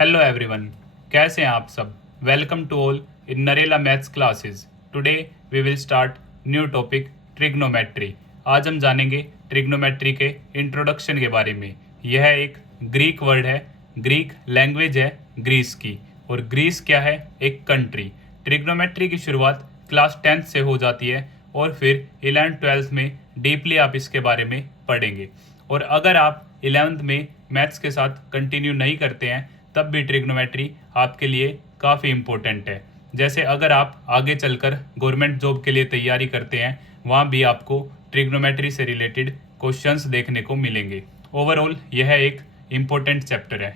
Hello everyone, कैसे हैं आप सब। Welcome to all in Narela maths classes. Today we will start new topic trigonometry. आज हम जानेंगे ट्रिग्नोमेट्री के इंट्रोडक्शन के बारे में। यह एक ग्रीक वर्ड है, ग्रीक लैंग्वेज है ग्रीस की, और ग्रीस क्या है? एक कंट्री। ट्रिग्नोमेट्री की शुरुआत क्लास 10th से हो जाती है और फिर 11th-12th में डीपली आप इसके बारे में पढ़ेंगे। और अगर आप 11th में मैथ्स के साथ कंटिन्यू नहीं करते हैं तब भी ट्रिग्नोमेट्री आपके लिए काफ़ी इम्पोर्टेंट है। जैसे अगर आप आगे चलकर गवर्नमेंट जॉब के लिए तैयारी करते हैं, वहाँ भी आपको ट्रिग्नोमेट्री से रिलेटेड क्वेश्चंस देखने को मिलेंगे। ओवरऑल यह एक इम्पोर्टेंट चैप्टर है।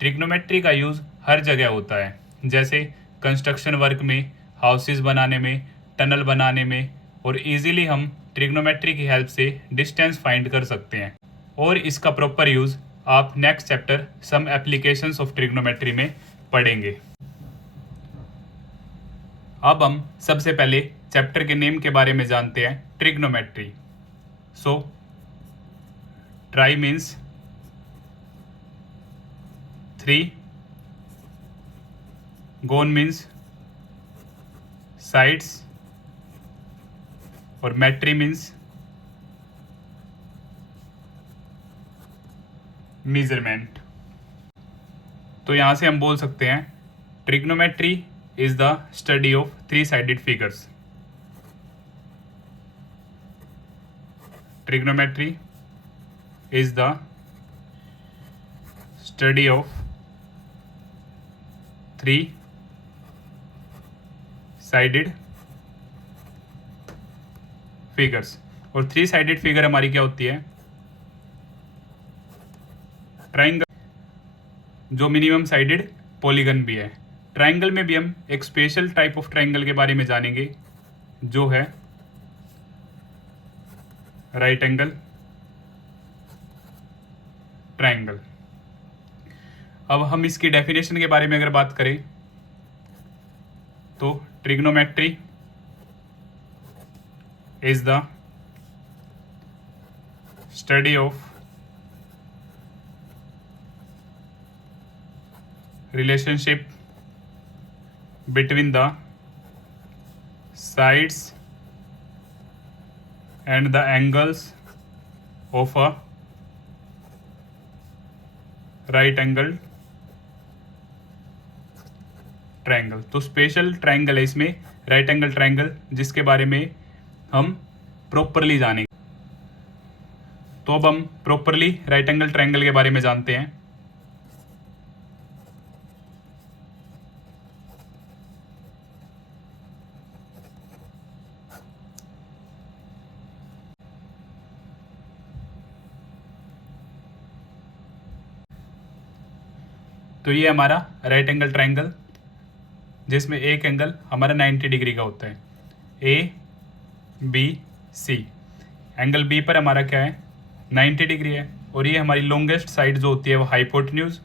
ट्रिग्नोमेट्री का यूज़ हर जगह होता है, जैसे कंस्ट्रक्शन वर्क में, हाउसेस बनाने में, टनल बनाने में, और इजीली हम ट्रिग्नोमेट्री की हेल्प से डिस्टेंस फाइंड कर सकते हैं। और इसका प्रॉपर यूज़ आप next chapter some applications of trigonometry में पढ़ेंगे। अब हम सबसे पहले चैप्टर के नेम के बारे में जानते हैं, ट्रिग्नोमेट्री। सो ट्राई मीन्स 3, गोन मीन्स साइड्स, और मेट्री मीन्स मेजरमेंट। तो यहाँ से हम बोल सकते हैं trigonometry is the study of three sided figures. Trigonometry is the study of three sided figures. और 3-साइडेड फिगर हमारी क्या होती है? ट्राइंगल, जो मिनिमम साइडेड पॉलीगन भी है। ट्राइंगल में भी हम एक स्पेशल टाइप ऑफ ट्राइंगल के बारे में जानेंगे, जो है राइट एंगल ट्राइंगल। अब हम इसकी डेफिनेशन के बारे में अगर बात करें तो trigonometry is the study of relationship between the sides and the angles of a right angled triangle. तो स्पेशल ट्रायंगल है इसमें, राइट एंगल ट्रायंगल, जिसके बारे में हम प्रॉपरली जानेंगे। तो अब हम प्रॉपरली राइट एंगल ट्रायंगल के बारे में जानते हैं। तो ये हमारा राइट एंगल ट्रायंगल, जिसमें एक एंगल हमारा 90 डिग्री का होता है, ABC। एंगल बी पर हमारा क्या है? 90 डिग्री है। और ये हमारी लॉन्गेस्ट साइड जो होती है वो हाइपोटेन्यूज,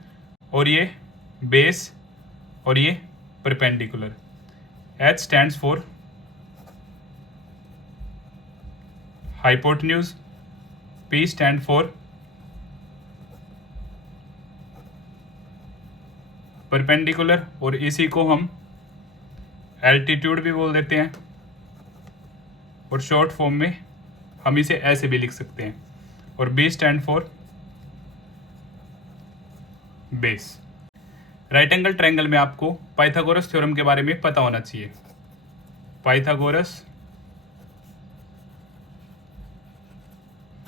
और ये बेस, और ये perpendicular. H stands for hypotenuse, P stand for perpendicular, और इसी को हम एल्टीट्यूड भी बोल देते हैं, और शॉर्ट फॉर्म में हम इसे ऐसे भी लिख सकते हैं। और B stand for base. Right angle triangle में आपको पाइथागोरस थ्योरम के बारे में पता होना चाहिए। Pythagoras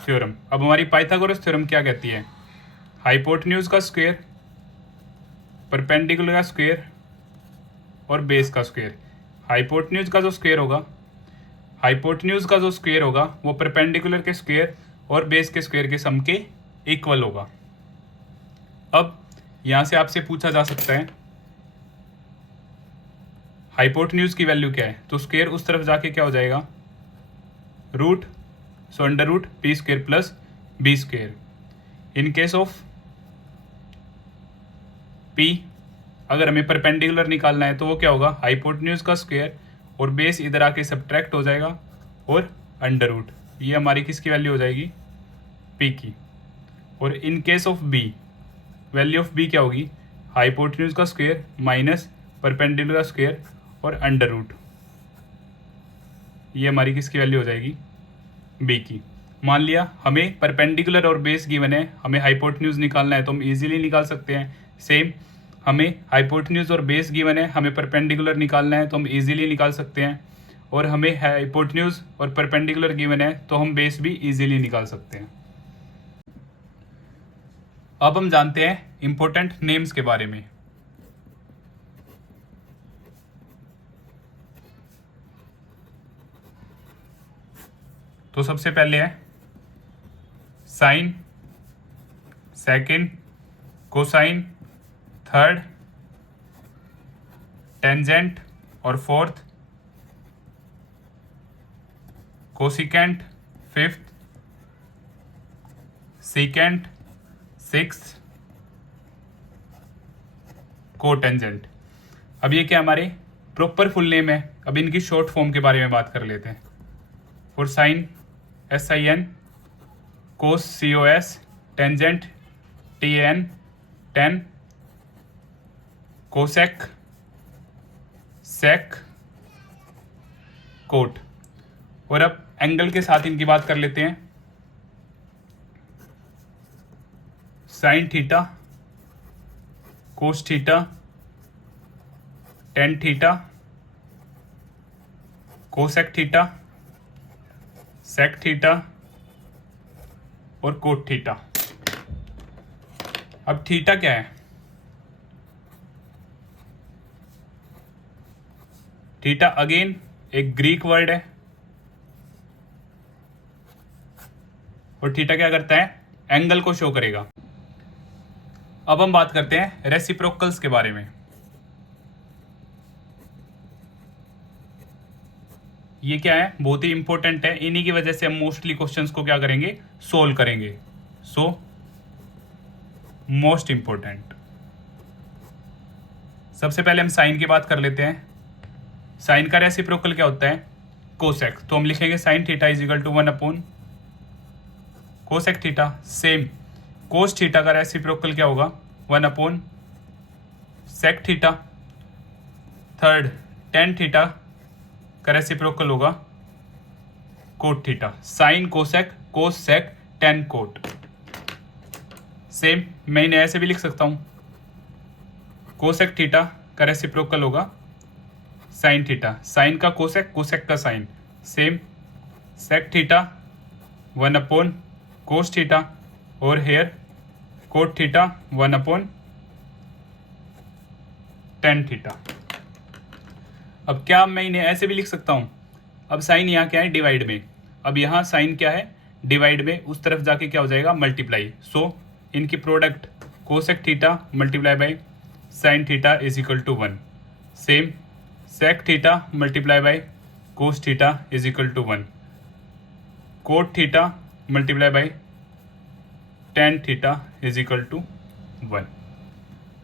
theorem. अब हमारी पाइथागोरस थ्योरम क्या कहती है? हाइपोटेन्यूज का स्क्वायर, परपेंडिकुलर का स्क्वायर, और बेस का स्क्वायर। हाइपोटेन्यूज का जो स्क्वायर होगा वो परपेंडिकुलर के स्क्वायर और बेस के स्क्वायर के सम के इक्वल होगा। अब यहां से आपसे पूछा जा सकता है हाइपोटेन्यूज की वैल्यू क्या है? तो स्क्वायर उस तरफ जाके क्या हो जाएगा? Root, so under root P square plus B square. In case of P अगर हमें परपेंडिकुलर निकालना है तो वो क्या होगा? हाइपोटेन्यूज का स्क्वायर और बेस इधर आके सब्ट्रैक्ट हो जाएगा, और अंडर रूट, ये हमारी किसकी वैल्यू हो जाएगी? P की। और इन case of B, value of B क्या होगी? हाइपोटेन्यूज का स्क्वायर माइनस परपेंडिकुलर का स्क्वायर और अंडर रूट, ये हमारी किसकी वैल्यू हो जाएगी, बी की। मान लिया हमें परपेंडिकुलर और बेस गिवन है, हमें हाइपोटेन्यूज निकालना है तो हम इजीली निकाल सकते हैं। सेम हमें हाइपोटेन्यूज और बेस गिवन है, हमें परपेंडिकुलर निकालना है तो हम इजीली निकाल सकते हैं, और हमें हाइपोटेन्यूज और परपेंडिकुलर गिवन है तो हम बेस भी इजीली निकाल सकते हैं। अब हम जानते हैं इंपॉर्टेंट नेम्स के बारे में। तो सबसे पहले है sine, second, cosine, third, tangent और fourth, cosecant fifth, secant sixth, cotangent. अब ये क्या हमारे प्रॉपर फुल नेम है, अब इनकी शॉर्ट फॉर्म के बारे में बात कर लेते हैं। For sine SIN, cos COS, tangent TAN 10, cosec sec cot. और अब एंगल के साथ इनकी बात कर लेते हैं। Sine theta, cos theta, tan theta, cosec theta, sec theta और कोट थीटा। अब थीटा क्या है? थीटा अगेन एक ग्रीक वर्ड है, और थीटा क्या करता है? एंगल को शो करेगा। अब हम बात करते हैं रेसिप्रोकल्स के बारे में। ये क्या है? बहुत ही इंपॉर्टेंट है, इन्हीं की वजह से हम मोस्टली क्वेश्चंस को क्या करेंगे? सोल्व करेंगे। सो मोस्ट इंपॉर्टेंट, सबसे पहले हम साइन की बात कर लेते हैं। साइन का रेसिप्रोकल क्या होता है? कोसेक। तो हम लिखेंगे sine theta is equal to 1 upon cosec theta. Same cos theta का रेसिप्रोकल क्या होगा? 1 upon sec theta. Third tan theta का रेसिप्रोकल होगा cot theta. Sine cosec cos sec tan cot. Same मैं इन्हें ऐसे भी लिख सकता हूं, कोसेक थीटा का रेसिप्रोकल होगा साइन थीटा। साइन का कोसेक, कोसेक का sine. Same sec theta 1 upon cos theta, और here cot theta 1 upon tan theta. अब क्या मैं इन्हें ऐसे भी लिख सकता हूं? अब साइन यहाँ क्या है? डिवाइड में। अब यहाँ साइन क्या है? डिवाइड में, उस तरफ जाके क्या हो जाएगा? मल्टीप्लाई। सो इनकी product cosec theta multiply by sine theta is equal to 1। Same sec theta multiply by cos theta is equal to 1। Cot theta multiply by tan theta is equal to 1।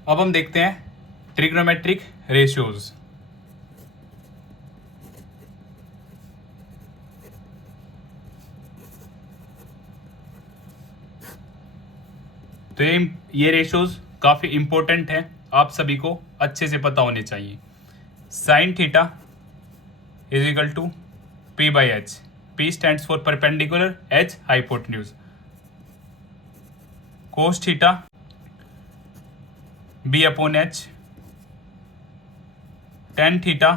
अब हम देखते हैं trigonometric ratios. तो ये ratios काफी important है, आप सभी को अच्छे से पता होने चाहिए। Sine theta is equal to P by H। P stands for perpendicular, H hypotenuse. Cos theta B upon H। Tan theta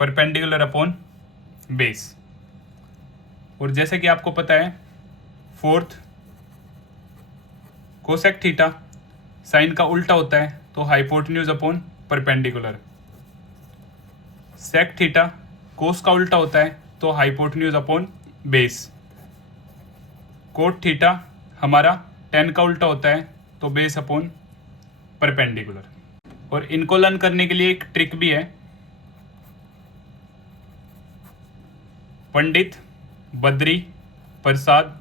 perpendicular upon base. और जैसे कि आपको पता है, फोर्थ कोसेक थीटा साइन का उल्टा होता है, तो hypotenuse upon perpendicular. Sec theta cos का उल्टा होता है, तो hypotenuse upon base. Cot theta हमारा टेन का उल्टा होता है, तो बेस अपॉन परपेंडिकुलर। और इनको लर्न करने के लिए एक ट्रिक भी है। पंडित बद्री प्रसाद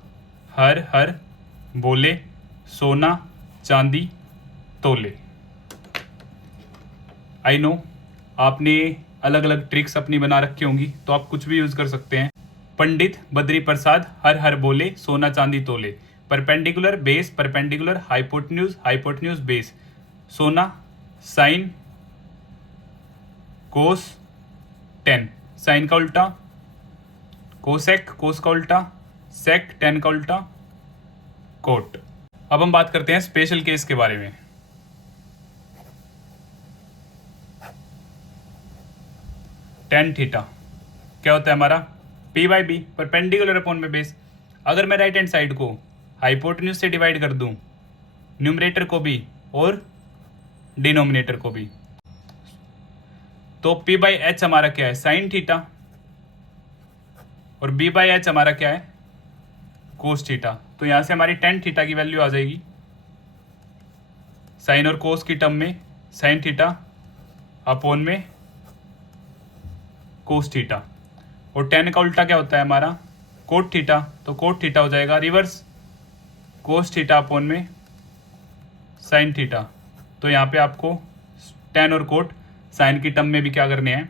हर हर बोले सोना चांदी तोले। आई नो आपने अलग अलग ट्रिक्स अपनी बना रखी होंगी, तो आप कुछ भी यूज कर सकते हैं। पंडित बद्री प्रसाद हर हर बोले सोना चांदी तोले। Perpendicular base perpendicular, hypotenuse hypotenuse base, सोना साइन कोस टेन, साइन का उल्टा कोसेक, कोस का उल्टा सेक, टेन का उल्टा कोट। अब हम बात करते हैं स्पेशल केस के बारे में। टेन थीटा क्या होता है हमारा, P by B, perpendicular upon में बेस। अगर मैं राइट हैंड साइड को हाइपोटेन्यूज से डिवाइड कर दूं, न्यूमरेटर को भी और डिनोमिनेटर को भी, तो पी बाई एच हमारा क्या है, साइन थीटा, और बी बाई एच हमारा क्या है, कोस थीटा। तो यहां से हमारी टेन थीटा की वैल्यू आ जाएगी साइन और कोस की टर्म में, साइन थीटा अपॉन में कोस थीटा, और टेन का उल्टा क्या होता है हमारा, कोट थीटा, तो कोट थीटा हो जाएगा रिवर्स कोस थीटा अपॉन में साइन थीटा। तो यहाँ पे आपको टेन और कोट साइन की टर्म में भी क्या करने हैं,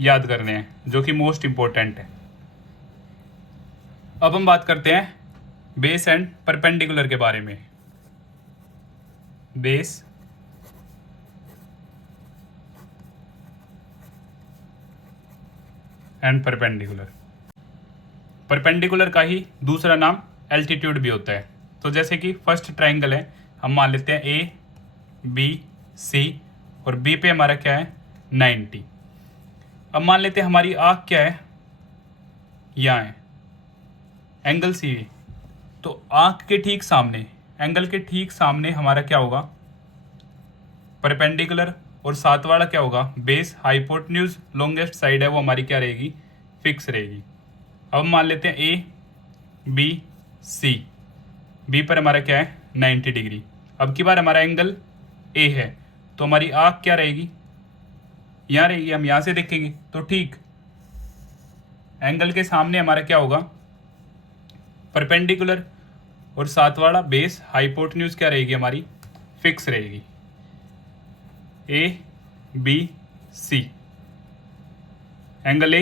याद करने हैं, जो कि मोस्ट इंपॉर्टेंट है। अब हम बात करते हैं बेस एंड परपेंडिकुलर के बारे में। बेस एंड परपेंडिकुलर, परपेंडिकुलर का ही दूसरा नाम एल्टीट्यूड भी होता है। तो जैसे कि फर्स्ट ट्राइंगल है, हम मान लेते हैं ए बी सी, और बी पे हमारा क्या है 90। अब मान लेते हैं हमारी आंख क्या है, यहाँ है एंगल सी है, तो आंख के ठीक सामने, एंगल के ठीक सामने हमारा क्या होगा, परपेंडिकुलर, और साथ वाला क्या होगा बेस, हाइपोटेन्यूज लॉन्गेस्ट साइड है वो हमारी क्या रहेगी, फिक्स रहेगी। अब मान लेते हैं ए बी सी, बी पर हमारा क्या है 90 डिग्री। अब की बार हमारा एंगल ए है, तो हमारी आंख क्या रहेगी, यहाँ रहेगी, हम यहाँ से देखेंगे तो ठीक एंगल के सामने हमारा क्या होगा, परपेंडिकुलर, और साथ वाला बेस हाइपोटेन्यूज क्या रहेगी हमारी, फिक्स रहेगी। A B C, angle A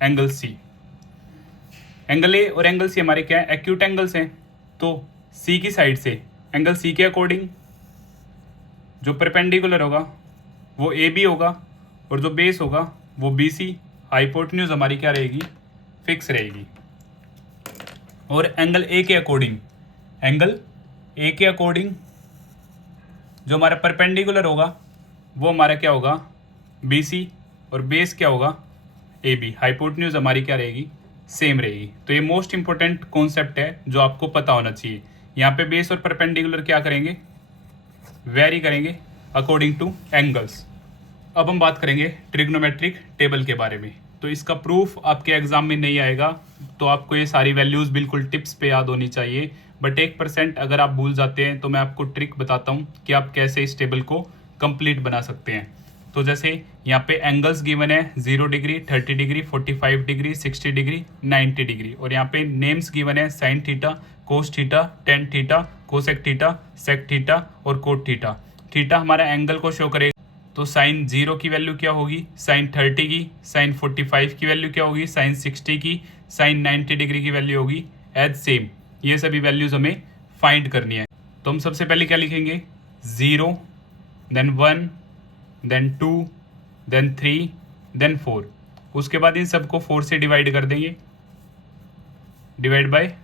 angle C, angle A और एंगल सी हमारे क्या है, एक्यूट एंगल्स हैं। तो सी की साइड से एंगल सी के अकॉर्डिंग जो परपेंडिकुलर होगा वो ए बी होगा, और जो बेस होगा वो बी सी, हाइपोटेन्यूज हमारी क्या रहेगी, फिक्स रहेगी। और एंगल ए के अकॉर्डिंग, एंगल ए के अकॉर्डिंग जो हमारा परपेंडिकुलर होगा वो हमारा क्या होगा बी सी, और बेस क्या होगा ए बी, हाइपोटेन्यूज हमारी क्या रहेगी, सेम रहेगी। तो ये मोस्ट इंपॉर्टेंट कॉन्सेप्ट है जो आपको पता होना चाहिए। यहाँ पे बेस और परपेंडिकुलर क्या करेंगे, वेरी करेंगे अकॉर्डिंग टू एंगल्स। अब हम बात करेंगे ट्रिग्नोमेट्रिक टेबल के बारे में। तो इसका प्रूफ आपके एग्जाम में नहीं आएगा, तो आपको ये सारी वैल्यूज़ बिल्कुल टिप्स पे याद होनी चाहिए। बट 1% अगर आप भूल जाते हैं तो मैं आपको ट्रिक बताता हूँ कि आप कैसे इस टेबल को कंप्लीट बना सकते हैं। तो जैसे यहाँ पे एंगल्स गिवन है 0 degree, 30 degree, 45 degree, 60 degree, 90 degree, और यहाँ पे नेम्स गिवन है sine theta, cos theta, tan theta, cosec theta, sec theta और कोट थीटा। थीटा हमारा एंगल को शो करेगा, तो साइन 0 की वैल्यू क्या होगी, साइन 30 की, साइन 45 की वैल्यू क्या होगी, साइन 60 की, साइन 90 डिग्री की वैल्यू होगी एज सेम। ये सभी वैल्यूज हमें फाइंड करनी है। तो हम सबसे पहले क्या लिखेंगे, 0, देन 1, देन 2, देन 3, देन 4। उसके बाद इन सबको 4 से डिवाइड कर देंगे, डिवाइड बाय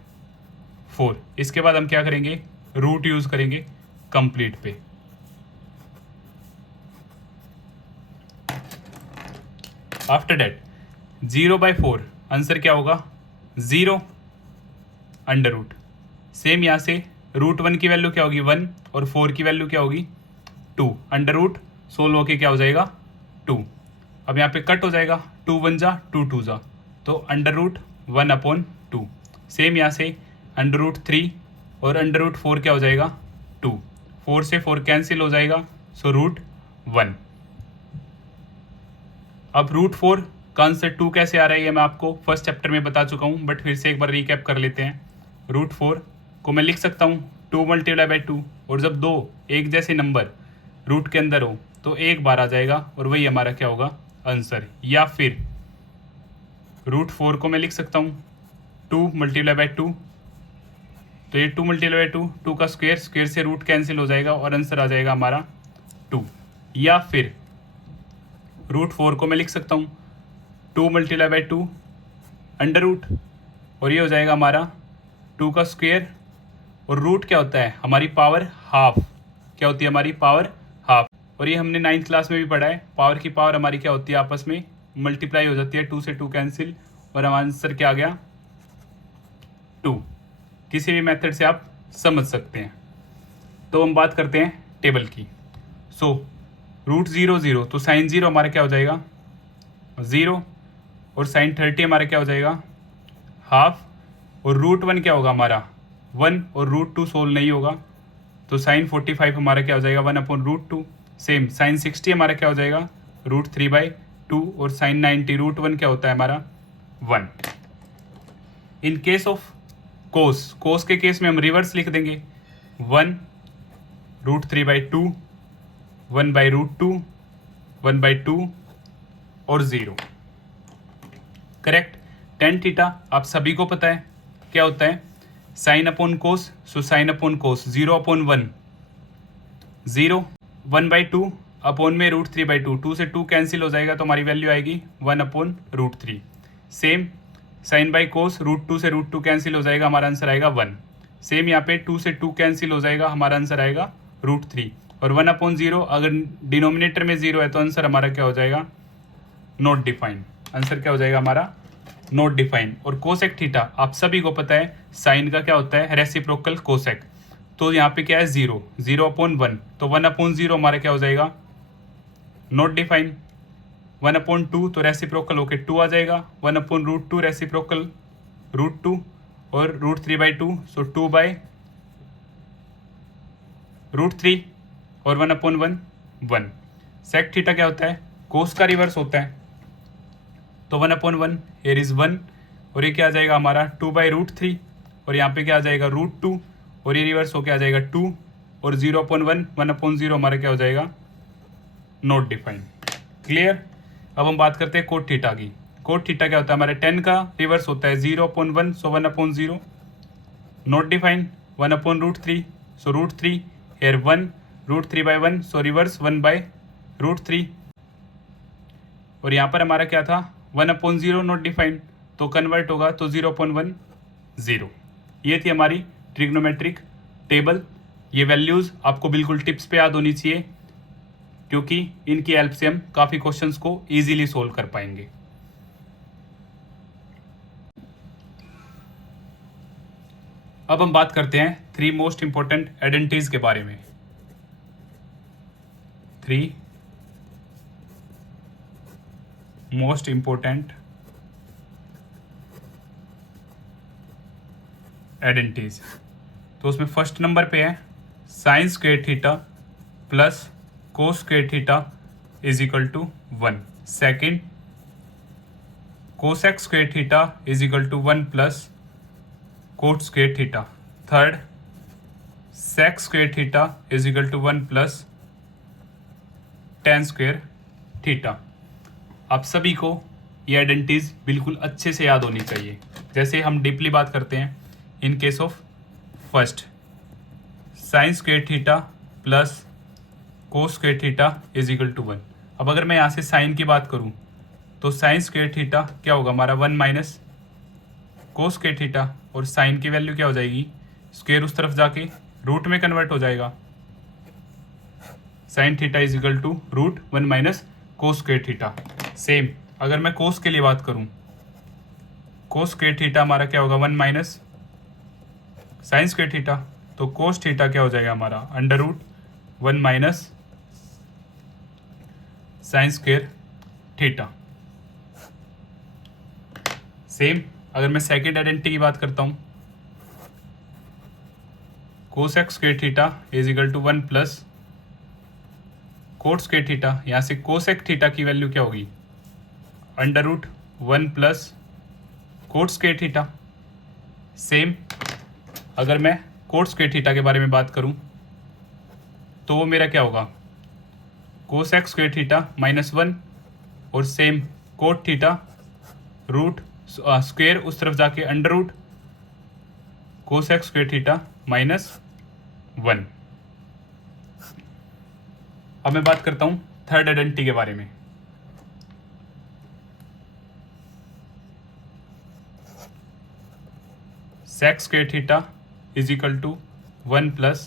4। इसके बाद हम क्या करेंगे, रूट यूज करेंगे कंप्लीट पे। आफ्टर डेट 0/4 आंसर क्या होगा, 0 अंडर रूट। सेम यहाँ से रूट 1 की वैल्यू क्या होगी 1, और 4 की वैल्यू क्या होगी 2, अंडर रूट सोल्व होके क्या हो जाएगा 2। अब यहाँ पे कट हो जाएगा, 2 1 जा 2 2 जा, तो अंडर रूट 1/2। सेम यहाँ से अंडर रूट 3 और अंडर रूट 4 क्या हो जाएगा 2, 4 से 4 कैंसिल हो जाएगा, सो रूट 1। अब रूट 4 का आंसर 2 कैसे आ रहा है ये मैं आपको फर्स्ट चैप्टर में बता चुका हूँ, बट फिर से एक बार रिकैप कर लेते हैं। रूट 4 को मैं लिख सकता हूँ 2 × 2, और जब दो एक जैसे नंबर रूट के अंदर हो तो एक बार आ जाएगा और वही हमारा क्या होगा आंसर। या फिर रूट 4 को मैं लिख सकता हूँ 2 × 2, तो ये 2 मल्टीप्लाई 2, 2 का स्क्वायर, स्क्वायर से रूट कैंसिल हो जाएगा और आंसर आ जाएगा हमारा 2। या फिर √4 को मैं लिख सकता हूँ 2 मल्टीप्लाई बाई 2 अंडर रूट, और ये हो जाएगा हमारा 2 का स्क्वायर, और रूट क्या होता है हमारी पावर हाफ, क्या होती है हमारी पावर हाफ। और ये हमने 9th क्लास में भी पढ़ा है, पावर की पावर हमारी क्या होती है आपस में मल्टीप्लाई हो जाती है, 2 से 2 कैंसिल, और हमारा आंसर क्या आ गया 2। किसी भी मेथड से आप समझ सकते हैं। तो हम बात करते हैं टेबल की। सो √0 0, तो साइन 0 हमारा क्या हो जाएगा 0, और साइन 30 हमारा क्या हो जाएगा हाफ, और √1 क्या होगा हमारा 1, और √2 सोल्व नहीं होगा, तो साइन 45 हमारा क्या हो जाएगा 1/√2। सेम साइन 60 हमारा क्या हो जाएगा √3/2, और साइन 90 √1 क्या होता है हमारा 1। इन केस ऑफ कोस के केस में हम रिवर्स लिख देंगे 1 √3/2, 1/√2, 1/2 और 0। करेक्ट। टेन थीटा आप सभी को पता है क्या होता है, साइन अपॉन कोस, सो साइन अपॉन कोस 0/1, 0 1/2 अपॉन में √3/2, 2 से 2 कैंसिल हो जाएगा तो हमारी वैल्यू आएगी 1/√3। सेम साइन बाई कोस, √2 से √2 कैंसिल हो जाएगा, हमारा आंसर आएगा 1। सेम यहाँ पे 2 से 2 कैंसिल हो जाएगा, हमारा आंसर आएगा √3, और 1/0 अगर डिनोमिनेटर में 0 है तो आंसर हमारा क्या हो जाएगा नॉट डिफाइंड। आंसर क्या हो जाएगा हमारा नॉट डिफाइंड। और कोसेक थीटा आप सभी को पता है साइन का क्या होता है रेसिप्रोकल कोसेक, तो यहाँ पे क्या है 0, 0/1, तो 1/0 हमारा क्या हो जाएगा नॉट डिफाइंड। 1/2 तो रेसिप्रोकल होके 2 आ जाएगा, 1/√2 रेसिप्रोकल √2, और √3/2 सो 2/√3, और 1/1 1। सेक थीटा क्या होता है कोस का रिवर्स होता है, तो 1/1 here इज 1, और ये क्या आ जाएगा हमारा 2/√3, और यहाँ पे क्या आ जाएगा √2, और ये रिवर्स होके आ जाएगा 2, और 0/1 1/0 हमारा क्या हो जाएगा नॉट डिफाइंड। क्लियर। अब हम बात करते हैं कोट थीटा की। कोट थीटा क्या होता है हमारे 10 का रिवर्स होता है 0/1, सो 1/0 not defined, 1/√3 so √3 here 1, √3/1 so reverse 1/√3, और यहाँ पर हमारा क्या था 1/0 नॉट डिफाइंड, तो कन्वर्ट होगा तो 0/1 0। ये थी हमारी ट्रिग्नोमेट्रिक टेबल। ये वैल्यूज़ आपको बिल्कुल टिप्स पे याद होनी चाहिए, क्योंकि इनकी हेल्प से हम काफ़ी क्वेश्चंस को इजीली सोल्व कर पाएंगे। अब हम बात करते हैं 3 मोस्ट इंपॉर्टेंट आइडेंटिटीज के बारे में। 3 मोस्ट इंपॉर्टेंट आइडेंटिटीज। तो उसमें फर्स्ट नंबर पे है sine square theta plus cos square theta is equal to 1। Second cosec square theta is equal to 1 plus cot square theta. Third sec square theta is equal to 1 plus tan square theta. आप सभी को ये identities बिल्कुल अच्छे से याद होनी चाहिए। जैसे हम डीपली बात करते हैं in case of first sine square theta plus cos square theta is equal to 1। अब अगर मैं यहाँ से साइन की बात करूँ तो साइन स्क्वायर थीटा क्या होगा हमारा 1 माइनस कोस स्क्वायर थीटा, और साइन की वैल्यू क्या हो जाएगी स्क्वायर उस तरफ जाके रूट में कन्वर्ट हो जाएगा, sine theta is equal to √1 minus cos square theta. Same अगर मैं कोस के लिए बात करूं कोस स्क्वायर थीटा हमारा क्या होगा 1 माइनस साइन स्क्वायर थीटा, तो कोस थीटा क्या हो जाएगा हमारा √1 minus sine square theta. Same अगर मैं सेकेंड आइडेंटिटी की बात करता हूं cosec square theta is equal to 1 plus cot square theta, यहाँ से कोसेक थीटा की वैल्यू क्या होगी √1 plus cot square theta. Same अगर मैं कोट स्क्वायर थीटा के बारे में बात करूं तो वो मेरा क्या होगा कोसेक स्क्वायर थीटा -1, और same cot theta root square उस तरफ जाके under root cosec square theta minus 1। अब मैं बात करता हूँ थर्ड आइडेंटिटी के बारे में। Sec square theta is equal to 1 plus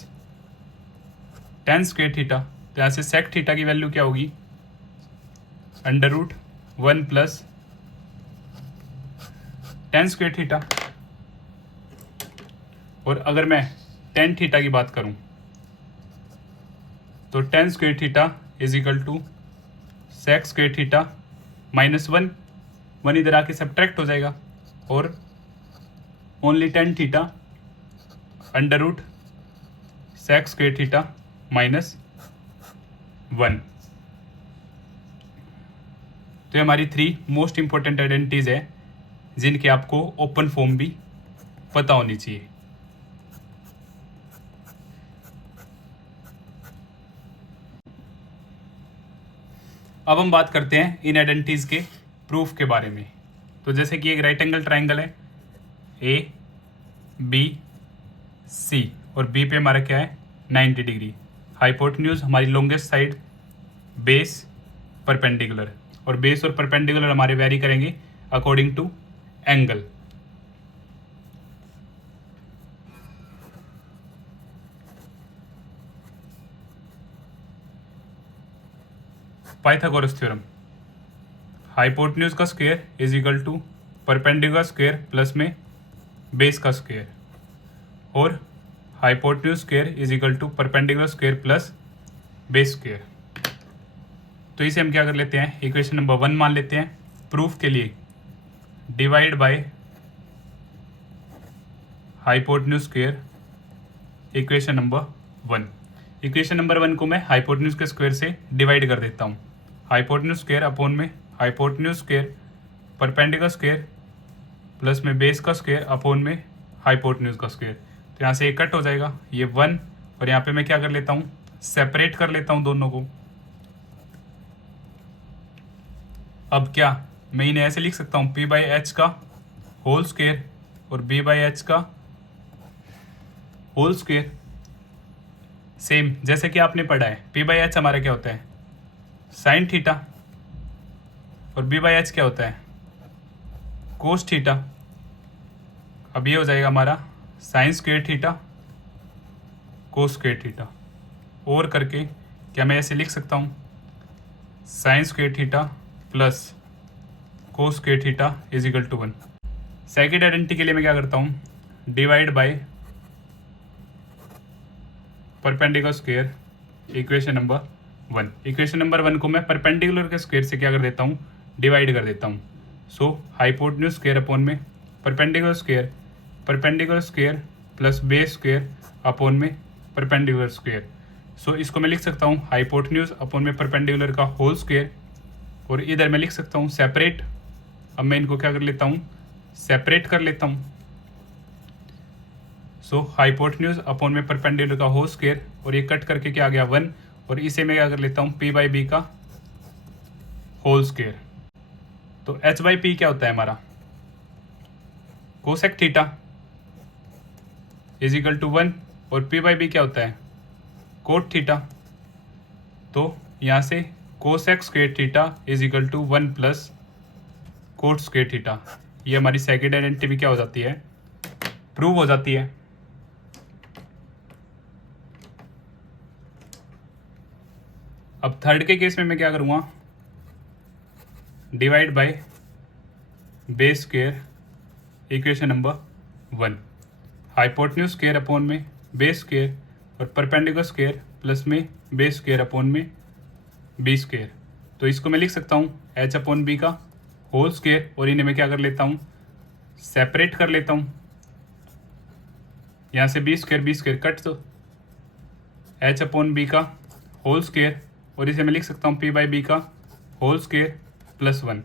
tan square theta. तो यहाँ से सेक थीटा की वैल्यू क्या होगी, under root 1 plus tan square theta. और अगर मैं टेन थीटा की बात करूं तो tan square theta is equal to sec square theta minus 1। 1 इधर आके सब्ट्रैक्ट हो जाएगा और only tan theta under root sec square theta minus 1। तो ये हमारी 3 मोस्ट इंपॉर्टेंट आइडेंटिटीज है जिनके आपको ओपन फॉर्म भी पता होनी चाहिए। अब हम बात करते हैं इन आइडेंटिटीज के प्रूफ के बारे में। तो जैसे कि एक राइट एंगल ट्राइंगल है ए बी सी और बी पे हमारा क्या है 90 डिग्री। हाइपोटेन्यूज हमारी लॉन्गेस्ट साइड, बेस परपेंडिकुलर, और बेस और परपेंडिकुलर हमारे वेरी करेंगे according to angle. Pythagoras theorem, hypotenuse का square is equal to perpendicular square plus में बेस का स्क्वायर, और hypotenuse square is equal to perpendicular square plus base square. तो इसे हम क्या कर लेते हैं, इक्वेशन नंबर 1 मान लेते हैं। प्रूफ के लिए divide by hypotenuse square, equation number 1। Equation number 1 को मैं हाइपोटेन्यूज के स्क्वायर से डिवाइड कर देता हूँ। हाइपोटेन्यूज स्क्वायर अपॉन में hypotenuse square perpendicular square plus में बेस का स्क्वायर अपॉन में हाइपोटेन्यूज का स्क्वायर। तो यहाँ से एक कट हो जाएगा, ये 1, और यहाँ पे मैं क्या कर लेता हूँ, सेपरेट कर लेता हूँ दोनों को। अब क्या मैं इन्हें ऐसे लिख सकता हूँ, p बाई एच का होल स्क्वायर और b बाई एच का होल स्क्वायर। सेम जैसे कि आपने पढ़ा है, p बाई एच हमारा क्या होता है साइन थीटा, और b बाई एच क्या होता है कोस थीटा। अब ये हो जाएगा हमारा sine square theta cos square theta. और करके क्या मैं ऐसे लिख सकता हूँ, sine square theta plus cos square theta is equal to 1। Second identity के लिए मैं क्या करता हूँ, divide by perpendicular square, equation number 1। Equation number 1 को मैं परपेंडिकुलर के स्क्वायर से क्या कर देता हूँ, डिवाइड कर देता हूँ। सो हाइपोटेन्यूज स्क्वायर अपॉन में perpendicular square plus base square upon में परपेंडिकुलर स्क्वायर। सो इसको मैं लिख सकता हूँ हाइपोटेन्यूज अपॉन में परपेंडिकुलर का होल स्क्वायर, और इधर मैं लिख सकता हूँ सेपरेट। अब मैं इनको क्या कर लेता हूँ, सेपरेट कर लेता हूँ। सो हाइपोटेन्यूज अपॉन में परपेंडिकुलर का होल स्क्वायर, और ये कट करके क्या आ गया 1, और इसे मैं क्या कर लेता हूँ p बाई बी का होल स्क्वायर। तो h बाई पी क्या होता है हमारा cosec theta is equal to 1, और p बाई बी क्या होता है कोट थीटा। तो यहाँ से cosec square theta is equal to 1 plus cot square theta. ये हमारी सेकेंड आइडेंटिटी क्या हो जाती है, प्रूव हो जाती है। अब थर्ड के केस में मैं क्या करूँगा, divide by base square, equation number 1। Hypotenuse square upon में बेस स्क्वायर और परपेंडिकुलर स्क्वायर प्लस में बेस स्क्वायर अपॉन में बी स्क्वायर। तो इसको मैं लिख सकता हूँ h अपॉन बी का होल स्क्वायर, और इन्हें मैं क्या कर लेता हूँ, सेपरेट कर लेता हूँ। यहाँ से बी स्क्वायर कट, तो h अपॉन बी का होल स्क्वायर, और इसे मैं लिख सकता हूँ p बाई बी का होल स्क्वायर प्लस 1,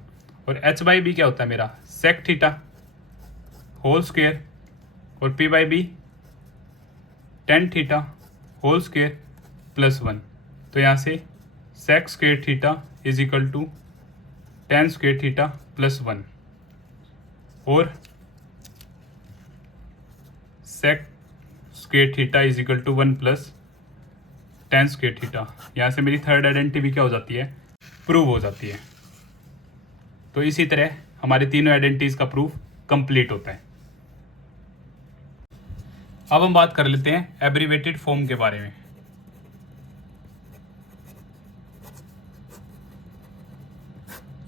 और h बाई बी क्या होता है मेरा सेक थीटा होल स्क्वायर, और p by B tan theta whole square plus 1। तो यहाँ से sec square theta is equal to tan square theta plus 1, और sec square theta is equal to 1 plus tan square theta. यहाँ से मेरी third identity भी क्या हो जाती है, प्रूव हो जाती है। तो इसी तरह हमारे तीनों आइडेंटिटीज का प्रूफ कंप्लीट होता है। अब हम बात कर लेते हैं एब्रीवेटेड फॉर्म के बारे में।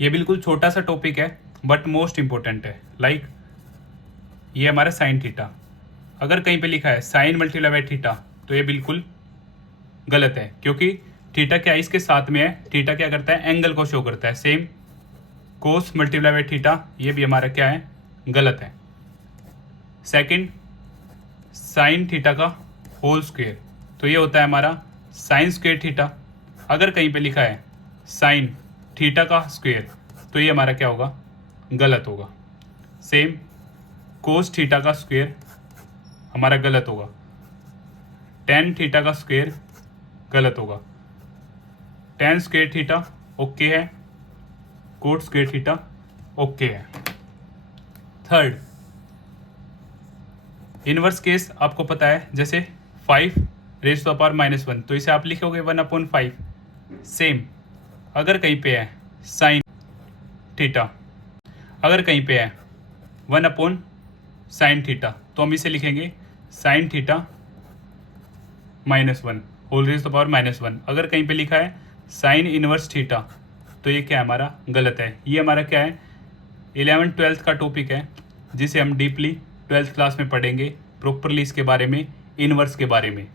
ये बिल्कुल छोटा सा टॉपिक है बट मोस्ट इंपॉर्टेंट है। लाइक ये हमारा साइन थीटा, अगर कहीं पे लिखा है साइन मल्टीप्लाई बाय थीटा तो ये बिल्कुल गलत है, क्योंकि थीटा क्या इसके साथ में है, थीटा क्या करता है, एंगल को शो करता है। Same cos multiply by theta, ये भी हमारा क्या है, गलत है। सेकंड, साइन थीटा का होल स्क्वायर, तो ये होता है हमारा साइन स्क्वायर थीटा। अगर कहीं पे लिखा है साइन थीटा का स्क्वायर तो ये हमारा क्या होगा, गलत होगा। सेम कोस थीटा का स्क्वायर हमारा गलत होगा। टेन थीटा का स्क्वायर गलत होगा। टेन स्क्वायर थीटा ओके है, कोट स्क्वायर थीटा ओके है। थर्ड, इनवर्स केस आपको पता है, जैसे 5 रेज़ टू द पावर -1 तो इसे आप लिखोगे 1/5। सेम अगर कहीं पे है साइन थीटा, अगर कहीं पे है 1/sin थीटा तो हम इसे लिखेंगे sine theta -1 whole raise to the power -1। अगर कहीं पे लिखा है साइन इनवर्स थीटा तो ये क्या है, हमारा गलत है। ये हमारा क्या है, 11th-12th का टॉपिक है जिसे हम डीपली 12th क्लास में पढ़ेंगे प्रॉपरली, इसके बारे में, इनवर्स के बारे में।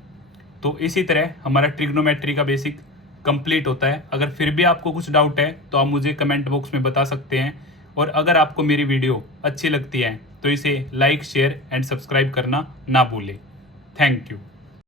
तो इसी तरह हमारा ट्रिग्नोमेट्री का बेसिक कंप्लीट होता है। अगर फिर भी आपको कुछ डाउट है तो आप मुझे कमेंट बॉक्स में बता सकते हैं। और अगर आपको मेरी वीडियो अच्छी लगती है तो इसे लाइक, शेयर एंड सब्सक्राइब करना ना भूलें। Thank you.